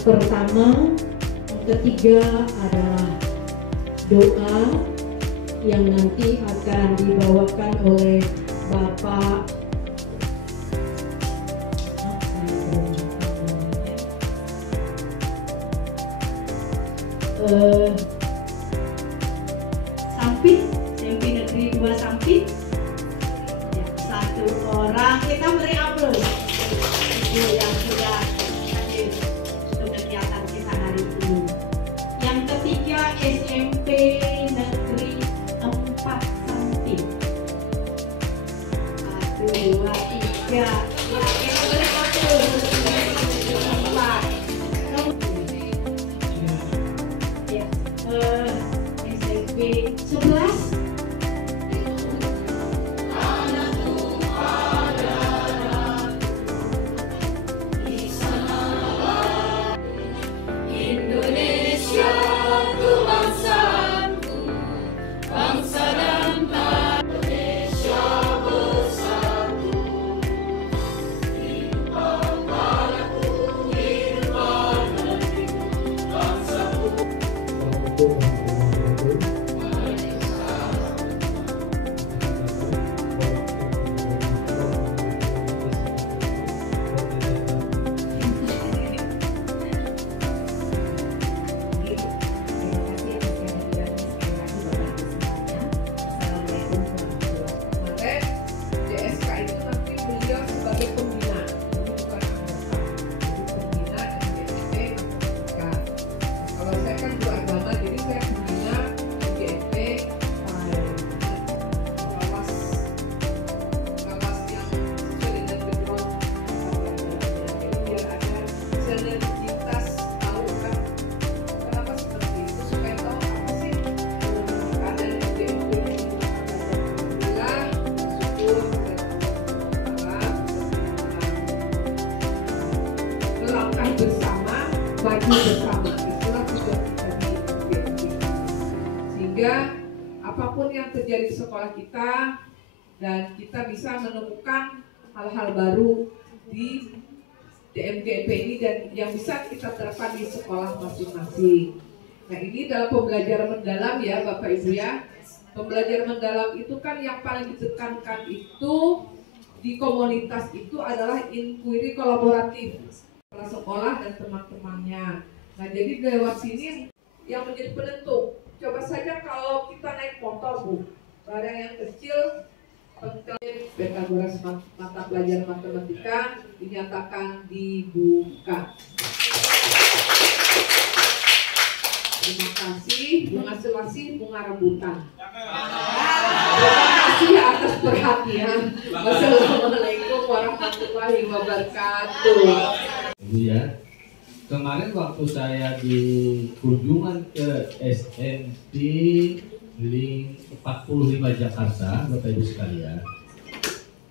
pertama, yang ketiga adalah doa yang nanti akan dibawakan oleh Bapak Sampit, SMP Negeri 2 Sampit. Ya, satu orang, kita beri aplaus ibu yang sudah hadir untuk kegiatan kita hari ini. Yang ketiga SMP Negeri 4 Sampit. 1, 2, 3. Ya, kita beri aplaus. SMP 11. Indonesia ku bangsaku, bangsa dan tanah Indonesia bersatu. Hidup padaku, hidup negeriku, bangsaku. Bersama, maju bersama, itulah tujuan kita di DMG. Sehingga apapun yang terjadi di sekolah kita dan kita bisa menemukan hal-hal baru di DMGP ini dan yang bisa kita terapkan di sekolah masing-masing. Nah, ini dalam pembelajaran mendalam ya Bapak Ibu ya. Pembelajaran mendalam itu kan yang paling ditekankan itu di komunitas itu adalah inquiry kolaboratif sekolah dan teman-temannya. Nah, jadi lewat sini yang menjadi penentu. Coba saja kalau kita naik motor, Bu, barang yang kecil, Pythagoras mata pelajaran matematika dinyatakan dibuka. Terima kasih, bunga selasih, bunga rambutan. Terima kasih atas perhatian. Wassalamualaikum warahmatullahi wabarakatuh. Ya, kemarin waktu saya di kunjungan ke SMP Link 45 Jakarta, Bapak Ibu sekalian.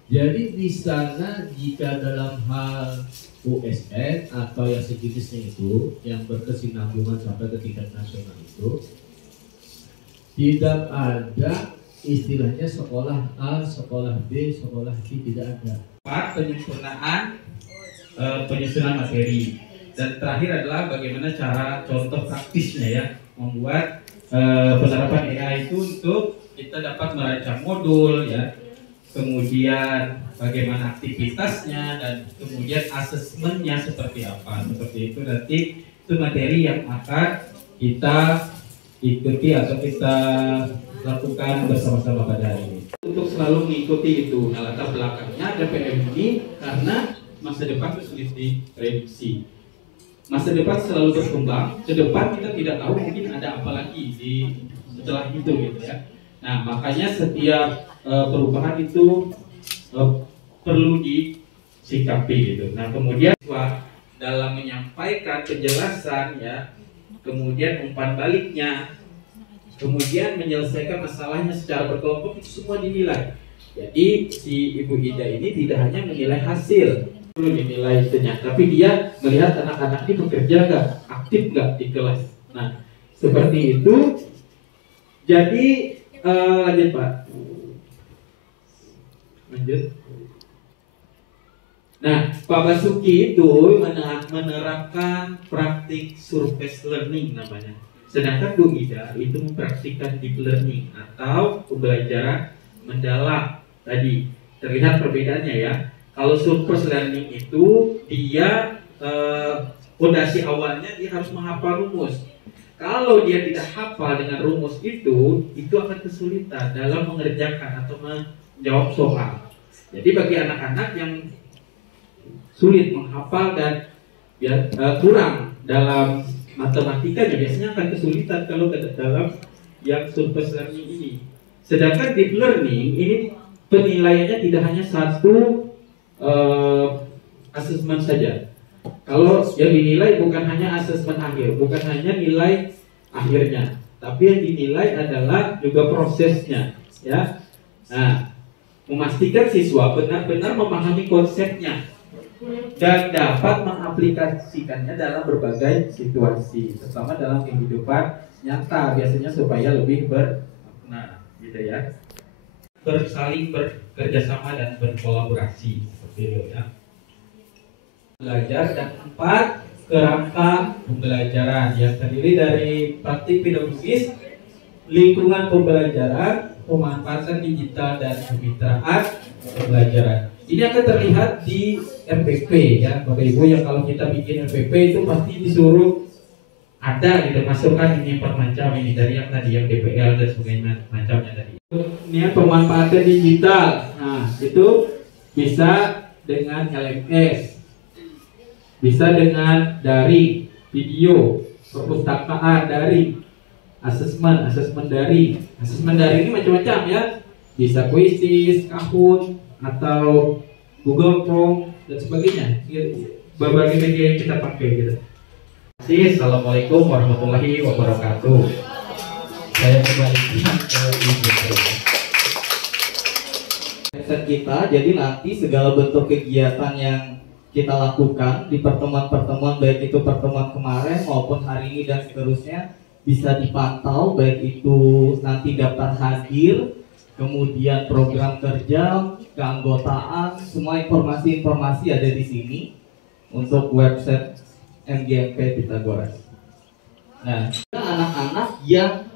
Jadi di sana jika dalam hal USN atau yang sejenisnya itu yang berkesinambungan sampai ke tingkat nasional itu tidak ada istilahnya sekolah A, sekolah B, sekolah C, tidak ada. Penyusunan materi, dan terakhir adalah bagaimana cara contoh praktisnya ya membuat penerapan AI itu untuk kita dapat merancang modul ya, kemudian bagaimana aktivitasnya dan kemudian asesmennya seperti apa. Seperti itu nanti itu materi yang akan kita ikuti atau kita lakukan bersama-sama pada hari ini. Untuk selalu mengikuti itu, nah latar belakangnya ada PM ini karena masa depan itu sulit diprediksi. Masa depan selalu berkembang. Ke depan kita tidak tahu mungkin ada apa lagi di setelah itu gitu ya. Nah, makanya setiap perubahan itu perlu disikapi gitu. Nah, kemudian dalam menyampaikan penjelasan ya, kemudian umpan baliknya, kemudian menyelesaikan masalahnya secara berkelompok itu semua dinilai. Jadi si Ibu Ida ini tidak hanya menilai hasil, perlu dinilai ternyata, tapi dia melihat anak-anak ini bekerja nggak, aktif nggak di kelas. Nah, seperti itu. Jadi lanjut Pak. Lanjut. Nah, Pak Basuki itu menerapkan praktik surface learning namanya. Sedangkan Bu Ida itu mempraktikkan deep learning atau pembelajaran mendalam. Tadi terlihat perbedaannya ya. Kalau surface learning itu dia fondasi awalnya dia harus menghafal rumus. Kalau dia tidak hafal dengan rumus itu akan kesulitan dalam mengerjakan atau menjawab soal. Jadi bagi anak-anak yang sulit menghafal dan ya, kurang dalam matematikanya biasanya akan kesulitan kalau dalam yang surface learning ini. Sedangkan deep learning ini penilaiannya tidak hanya satu asesmen saja. Kalau yang dinilai bukan hanya asesmen akhir, bukan hanya nilai akhirnya, tapi yang dinilai adalah juga prosesnya, ya. Nah, memastikan siswa benar-benar memahami konsepnya dan dapat mengaplikasikannya dalam berbagai situasi, terutama dalam kehidupan nyata biasanya supaya lebih bermakna, gitu ya. Bersaling bekerjasama dan berkolaborasi seperti itu ya. Belajar dan 4 kerangka pembelajaran yang terdiri dari praktik pedagogis, lingkungan pembelajaran, pemanfaatan digital dan kemitraan pembelajaran. Ini akan terlihat di MPP ya, Bapak Ibu, yang kalau kita bikin MPP itu pasti disuruh ada gitu, masukkan ini per macam ini dari yang tadi yang DPL dan sebagainya macamnya tadi. Ini pemanfaatan digital. Nah, itu bisa dengan LMS, bisa dengan daring, video, perpustakaan daring, asesmen daring. Asesmen daring ini macam-macam ya. Bisa Quizizz, Kahoot, atau Google Chrome dan sebagainya. Berbagai media yang kita pakai gitu. Assalamualaikum warahmatullahi wabarakatuh. Saya kembalikan ke Ibu. Kita jadi nanti segala bentuk kegiatan yang kita lakukan di pertemuan-pertemuan, baik itu pertemuan kemarin maupun hari ini dan seterusnya, bisa dipantau, baik itu nanti daftar hadir, kemudian program kerja, keanggotaan, semua informasi-informasi ada di sini untuk website MGMP Pythagoras. Nah, anak-anak yang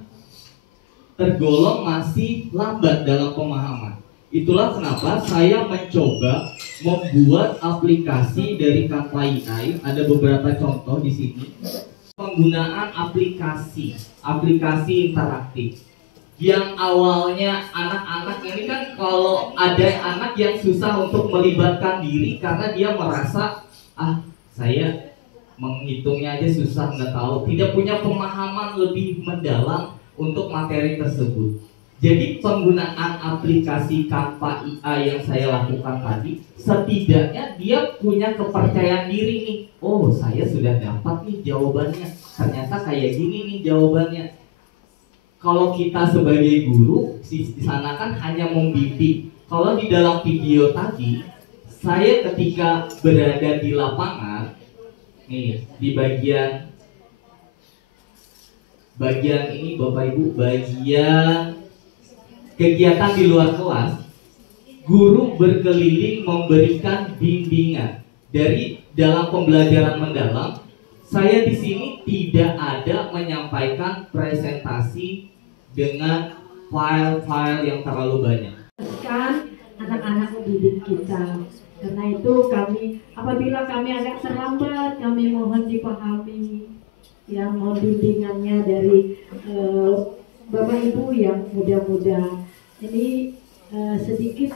tergolong masih lambat dalam pemahaman. Itulah kenapa saya mencoba membuat aplikasi dari Canva AI. Ada beberapa contoh di sini. Penggunaan aplikasi interaktif. Yang awalnya anak-anak ini kan, kalau ada anak yang susah untuk melibatkan diri karena dia merasa saya menghitungnya aja susah, nggak tahu, tidak punya pemahaman lebih mendalam untuk materi tersebut. Jadi penggunaan aplikasi Canva AI yang saya lakukan tadi, setidaknya dia punya kepercayaan diri nih. Oh, saya sudah dapat nih jawabannya, ternyata kayak gini nih jawabannya. Kalau kita sebagai guru di sana kan hanya membimbing. Kalau di dalam video tadi, saya ketika berada di lapangan, nih di bagian ini Bapak Ibu, bagian kegiatan di luar kelas, guru berkeliling memberikan bimbingan. Dari dalam pembelajaran mendalam, saya di sini tidak ada menyampaikan presentasi dengan file-file yang terlalu banyak. Anak-anak didik kita. Karena itu apabila kami agak terlambat, kami mohon dipahami yang mohon bimbingannya dari Bapak Ibu yang muda-muda. Ini sedikit